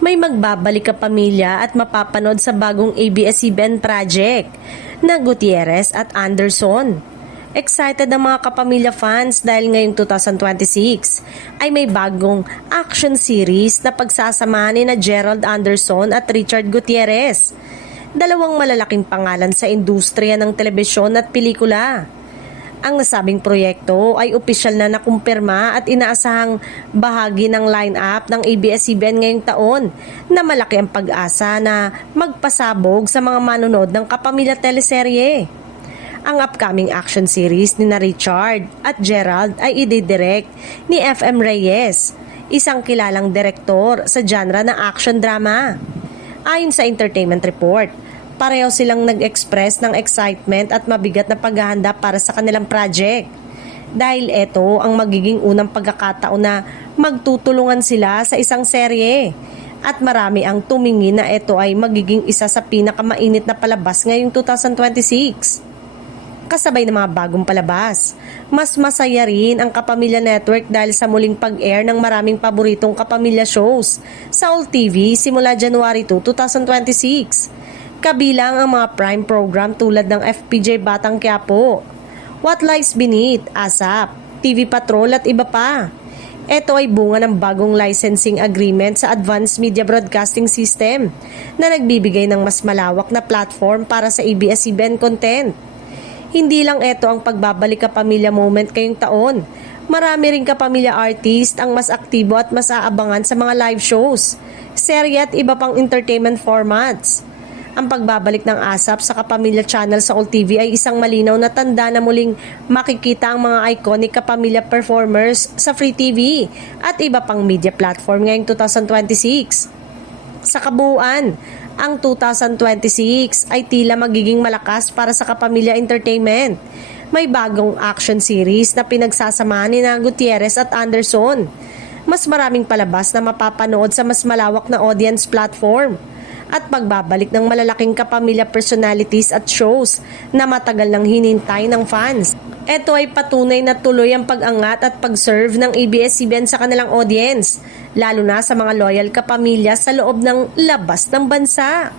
may magbabalik ka pamilya at mapapanood sa bagong ABS-CBN project na Gutierrez at Anderson. Excited ang mga kapamilya fans dahil ngayong 2026 ay may bagong action series na pagsasamahan ni na Gerald Anderson at Richard Gutierrez. Dalawang malalaking pangalan sa industriya ng telebisyon at pelikula. Ang nasabing proyekto ay opisyal na nakumpirma at inaasahang bahagi ng line-up ng ABS-CBN ngayong taon na malaki ang pag-asa na magpasabog sa mga manonood ng kapamilya teleserye. Ang upcoming action series ni na Richard at Gerald ay ididirect ni FM Reyes, isang kilalang direktor sa genre ng action drama. Ayon sa Entertainment Report, pareho silang nag-express ng excitement at mabigat na paghahanda para sa kanilang project. Dahil ito ang magiging unang pagkakataon na magtutulungan sila sa isang serye. At marami ang tumingin na ito ay magiging isa sa pinakamainit na palabas ngayong 2026. Kasabay ng mga bagong palabas, mas masaya rin ang Kapamilya Network dahil sa muling pag-air ng maraming paboritong kapamilya shows sa All TV simula January 2, 2026. Kabilang ang mga prime program tulad ng FPJ Batang Quiapo, What Lies Beneath, ASAP, TV Patrol at iba pa. Ito ay bunga ng bagong licensing agreement sa Advanced Media Broadcasting System na nagbibigay ng mas malawak na platform para sa ABS-CBN content. Hindi lang ito ang pagbabalik kapamilya moment ngayong taon. Marami ring kapamilya artist ang mas aktibo at mas aabangan sa mga live shows, serye at iba pang entertainment formats. Ang pagbabalik ng ASAP sa Kapamilya Channel sa All TV ay isang malinaw na tanda na muling makikita ang mga iconic kapamilya performers sa Free TV at iba pang media platform ngayong 2026. Sa kabuuan, ang 2026 ay tila magiging malakas para sa Kapamilya Entertainment. May bagong action series na pinagsasamahan ni na Gutierrez at Anderson. Mas maraming palabas na mapapanood sa mas malawak na audience platform. At pagbabalik ng malalaking kapamilya personalities at shows na matagal nang hinintay ng fans. Ito ay patunay na tuloy ang pag-angat at pag-serve ng ABS-CBN sa kanilang audience, lalo na sa mga loyal kapamilya sa loob ng labas ng bansa.